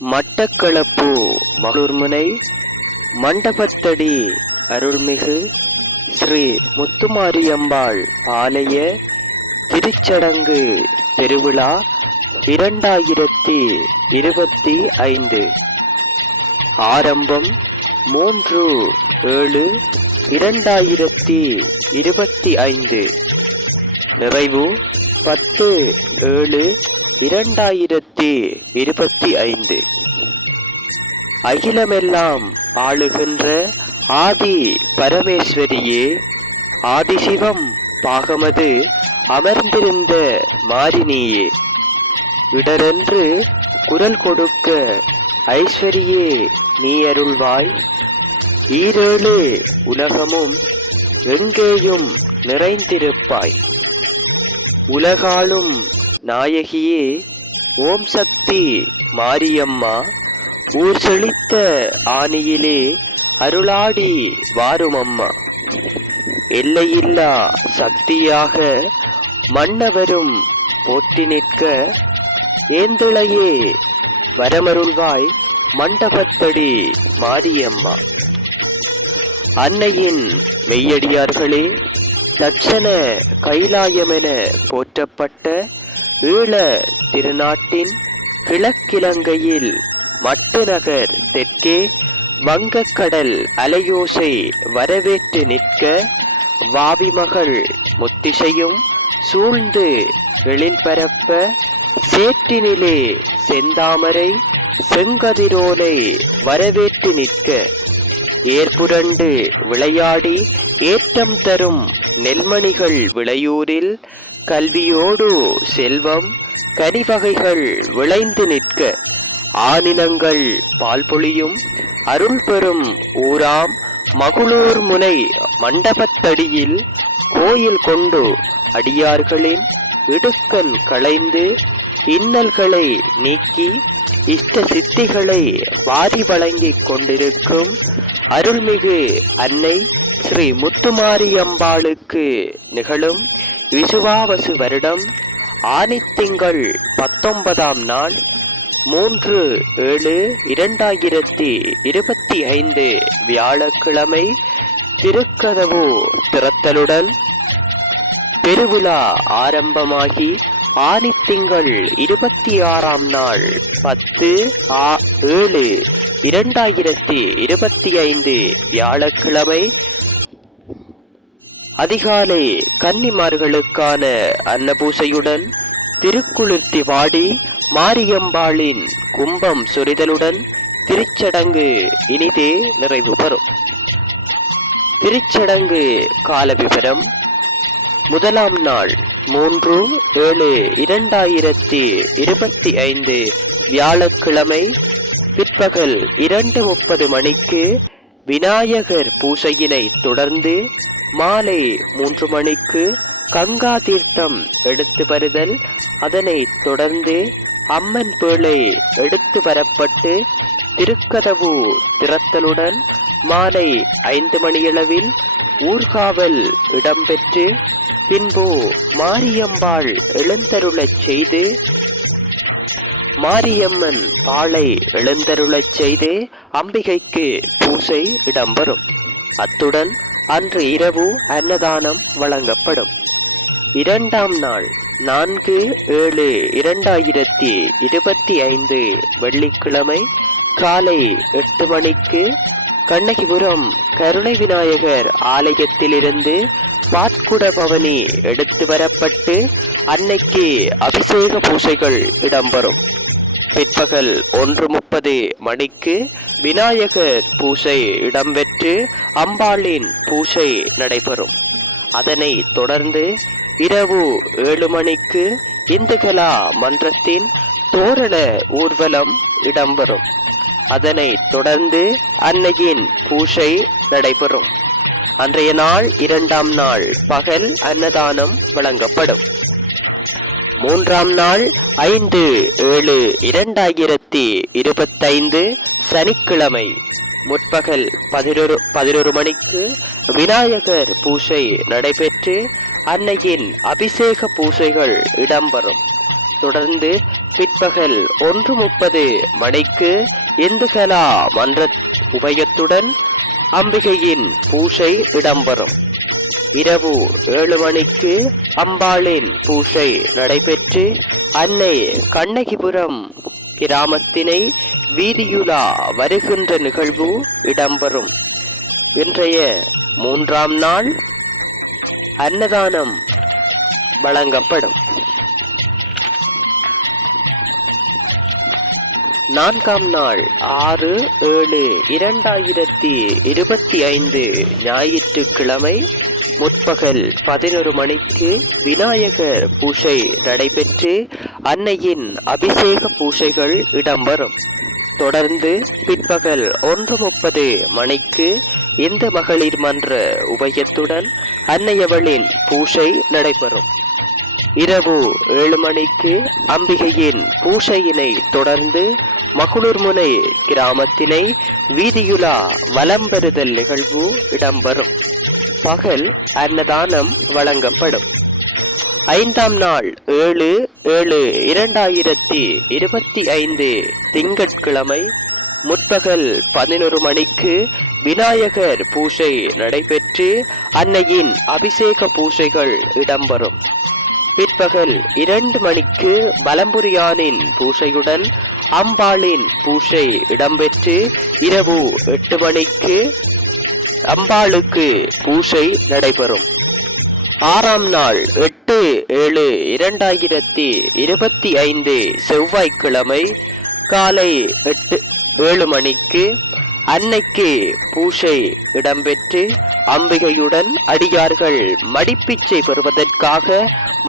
மட்டக்களப்பு மகளூர்முனை மண்டபத்தடி அருள்மிகு ஸ்ரீ முத்துமாரியம்பாள் ஆலய திருச்சடங்கு பெருவிழா 2025. ஆரம்பம் 3/7/2025. நிறைவு 10/7/2025. அகிலமெல்லாம் ஆளுகின்ற ஆதி பரமேஸ்வரியே, ஆதிசிவம் பாகமது அமர்ந்திருந்த மாரினியே, இடரென்று குரல் கொடுக்க ஐஸ்வரியே நீ அருள்வாய். ஈரேழு உலகமும் எங்கேயும் நிறைந்திருப்பாய். உலகாளும் நாயகியே ஓம் சக்தி மாரியம்மா, ஊர் செழித்த ஆணியிலே அருளாடி வாருமம்மா. எல்லையில்லா சக்தியாக மன்னவரும் போற்றி நிற்க ஏந்திளையே வரமருள்வாய் மண்டபத்தடி மாரியம்மா. அன்னையின் மெய்யடியார்களே, தட்சண கைலாயமென போற்றப்பட்ட ஈழ திருநாட்டின் கிழக்கிழங்கையில் மட்டுநகர் தெற்கே வங்கக்கடல் அலையோசை வரவேற்று நிற்க வாவிமகள் முத்திசையும் சூழ்ந்து எழில் பரப்ப சேற்றினிலே செந்தாமரை செங்கதிரோலை வரவேற்று நிற்க ஏற்புரண்டு விளையாடி ஏற்றம் தரும் நெல்மணிகள் விளையூரில் கல்வியோடு செல்வம் கனிவகைகள் விளைந்து நிற்க ஆனினங்கள் பால் பொழியும் அருள் பெறும் ஊராம் மகளூர் முனை மண்டபத்தடியில் கோயில் கொண்டு அடியார்களின் இடுக்கண் களைந்து இன்னல்களை நீக்கி இஷ்ட சித்திகளை வாரி வழங்கிக் கொண்டிருக்கும் அருள்மிகு அன்னை ஸ்ரீ முத்துமாரியம்பாளுக்கு நிகழும் விசுவாவசு வருடம் ஆனித்திங்கள் 19ஆம் நாள் 3/7/2025 வியாழக்கிழமை திருக்கதவு திறத்தலுடன் பெருவிழா ஆரம்பமாகி ஆனித்திங்கள் 26ஆம் நாள் 10/7/2025 வியாழக்கிழமை அதிகாலை கன்னிமார்களுக்கான அன்னபூசையுடன் திருக்குளிர்த்தி வாடி மாரியம்பாளின் கும்பம் சொரிதலுடன் திருச்சடங்கு இனிதே நிறைவு பெறும். திருச்சடங்கு கால விவரம்: முதலாம் நாள் 3/7/2025 வியாழக்கிழமை பிற்பகல் 2:30 மணிக்கு விநாயகர் பூசையினை தொடர்ந்து மாலை 3 மணிக்கு கங்கா தீர்த்தம் எடுத்து வருதல், அதனைத் தொடர்ந்து அம்மன் பேழை எடுத்து வரப்பட்டு திருக்கதவு திறத்தலுடன் மாலை 5 மணியளவில் ஊர்காவல் இடம்பெற்று பின்பு மாரியம்பாள் எழுந்தருளச் செய்து மாரியம்மன் பாளை எழுந்தருளச் செய்து அம்பிகைக்கு பூசை இடம்பெறும். அத்துடன் அன்று இரவு அன்னதானம் வழங்கப்படும். இரண்டாம் நாள் 4/7/2025 வெள்ளிக்கிழமை காலை 8 மணிக்கு கண்ணகிபுரம் கருணை விநாயகர் ஆலயத்திலிருந்து பாட்குட பவனி எடுத்து வரப்பட்டு அன்னைக்கு அபிஷேக பூசைகள் இடம்பெறும். பிற்பகல் 1:30 மணிக்கு விநாயகர் பூசை இடம்பெற்று அம்பாளின் பூசை நடைபெறும். அதனைத் தொடர்ந்து இரவு 7 மணிக்கு இந்துகலா மன்றத்தின் தோரண ஊர்வலம் இடம்பெறும். அதனைத் தொடர்ந்து அன்னையின் பூசை நடைபெறும். அன்றைய நாள் 2ஆம் நாள் பகல் அன்னதானம் வழங்கப்படும். 3ஆம் நாள் 5/7/2025 சனிக்கிழமை முற்பகல் 11 மணிக்கு விநாயகர் பூசை நடைபெற்று அன்னையின் அபிஷேக பூசைகள் இடம்பெறும். தொடர்ந்து பிற்பகல் 1:30 மணிக்கு இந்துகலா மன்ற உபயத்துடன் அம்பிகையின் பூசை இடம்பெறும். இரவு 7 மணிக்கு அம்பாளின் பூசை நடைபெற்று அன்னை கண்ணகிபுரம் கிராமத்தினை வீதியுலா வருகின்ற நிகழ்வு இடம்பெறும். இன்றைய 3ஆம் நாள் அன்னதானம் வழங்கப்படும். 4ஆம் நாள் 6/7/2025 ஞாயிற்றுக்கிழமை முற்பகல் 11 மணிக்கு விநாயகர் பூசை நடைபெற்று அன்னையின் அபிஷேக பூசைகள் இடம்பெறும். தொடர்ந்து பிற்பகல் 1:30 மணிக்கு இந்து மகளிர் மன்ற உபயத்துடன் அன்னையவளின் பூசை நடைபெறும். இரவு 7 மணிக்கு அம்பிகையின் பூசையினை தொடர்ந்து மகளூர்முனை கிராமத்தினை வீதியுலா வலம் பெறுதல் நிகழ்வு இடம்பெறும். பகல் அன்னதானம் வழங்கப்படும். 5ஆம் நாள் 7/7/2025 திங்கட்கிழமை முற்பகல் 11 மணிக்கு விநாயகர் பூசை நடைபெற்று அன்னையின் அபிஷேக பூசைகள் இடம்பெறும். பிற்பகல் 2 மணிக்கு பலம்புரியானின் பூசையுடன் அம்பாளின் பூசை இடம்பெற்று இரவு 8 மணிக்கு அம்பாளுக்கு பூசை நடைபெறும். 6ஆம் நாள் 8/7/2025 செவ்வாய்க்கிழமை காலை 7 மணிக்கு அன்னைக்கு பூசை இடம்பெற்று அம்பிகையுடன் அடியார்கள் மடிப்பிச்சை பெறுவதற்காக